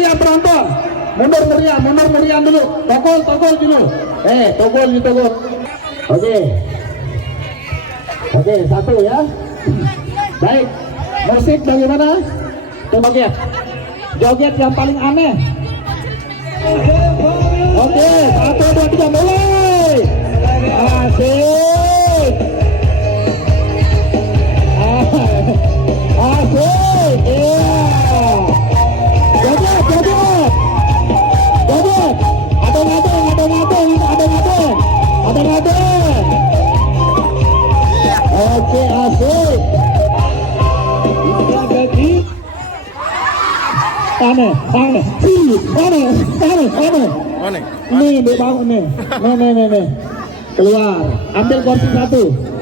meriam penonton. Mundur meriam dulu. Togol dulu. Togol. Oke, satu ya. Baik. Musik bagaimana? Coba joget yang paling aneh. Oke, 1, 2, 3 mulai. Asik. Iya. Joget. Ada ngadeng. Oke, asik. Aneh. Nih, dia bangun nih. Nih. Keluar. Ambil kursi 1.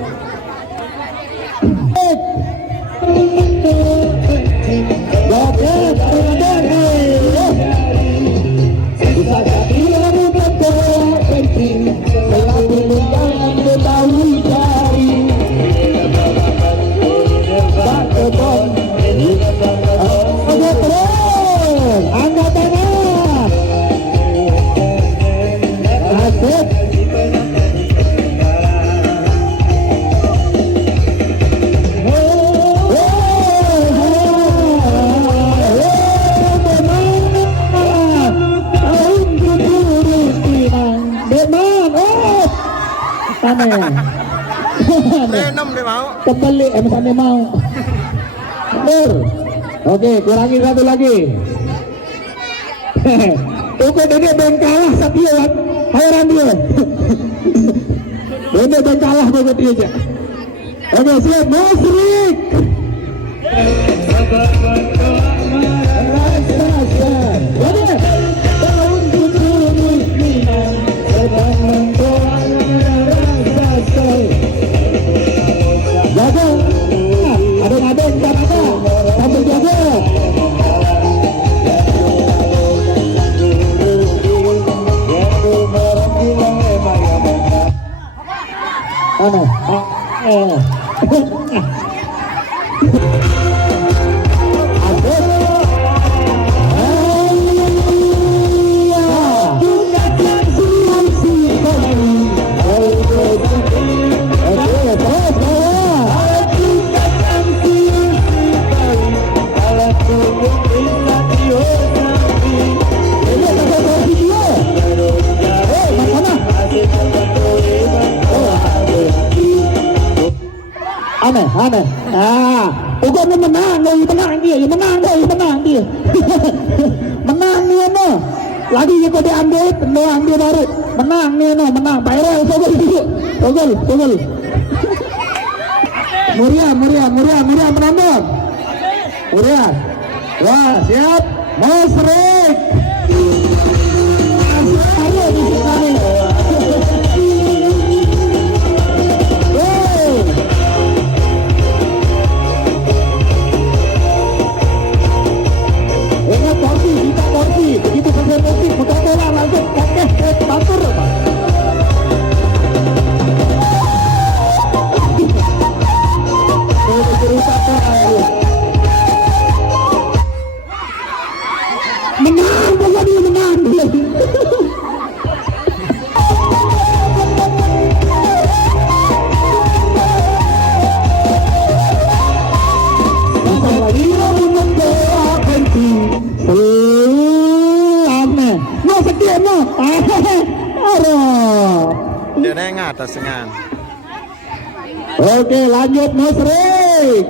Kembali, misalnya mau. Oke, kurangi 1 lagi. Oke, Dede ben kalah Satya. Heran dia. Dede ben kalah buat dia aja. Oke, siap, musrik. Aneh. Pokoknya menang dia. Menang dia no. Lagi kau diambil, doang dia baru. Menang dia no, menang. Pak Erel, togol. Meriam penonton. Meriam. Wah, siap. Musrik. Ayo di sini. Begitu selesai musik, muter bola langsung bantur Pak. Menang, pokoknya menang. Dia naik atas sengan. Oke, lanjut musrik.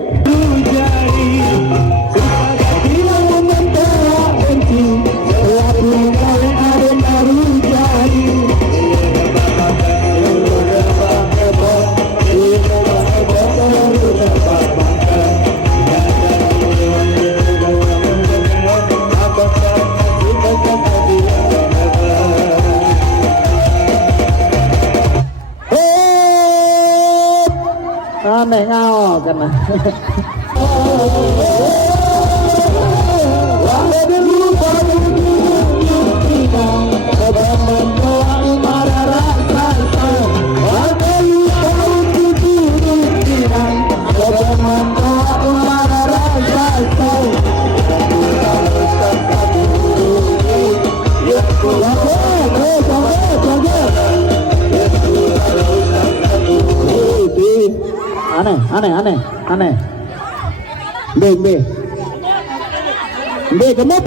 Aneh ngao kan. aneh. B. Gemuk.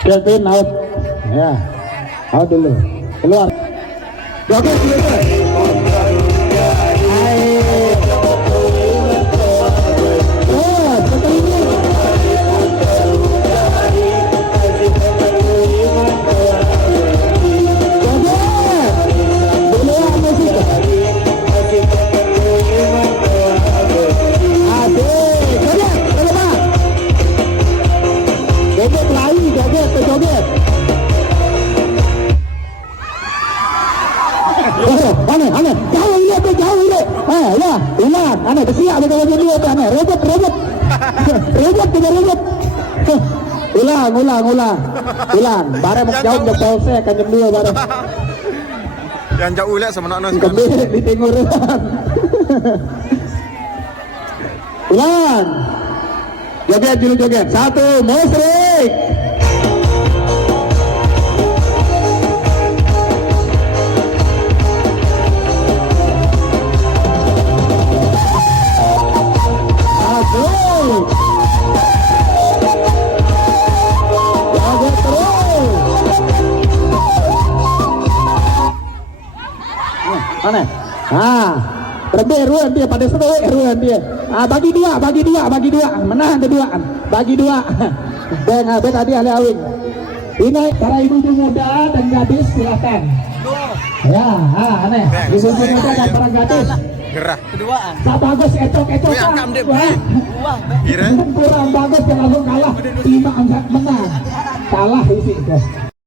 Kevin out, ya, out dulu, keluar. Joget dulu. Joget. Aneh. Jauh ini. Ya, ulang. Aneh, bersiap betul dulu aneh. Robot. Ulang. Bare mau jauh jauh pause kan jam 2 bare. Yang jauh lihat sama nak Kembali di Timur. Ulang. Joget. 1, musrik. Aneh. Lebih ruan dia pada seru ruan dia. Bagi dua. Menang keduaan. Bagi 2. Dan tadi Ale Awing. Ini para ibu-ibu muda dan gadis silakan. Ya, aneh. Ibu-ibu muda dan para gadis. gerah. Keduaan. Tak bagus ecok. Kurang bagus yang langsung kalah. 5 menang. Kalah isi.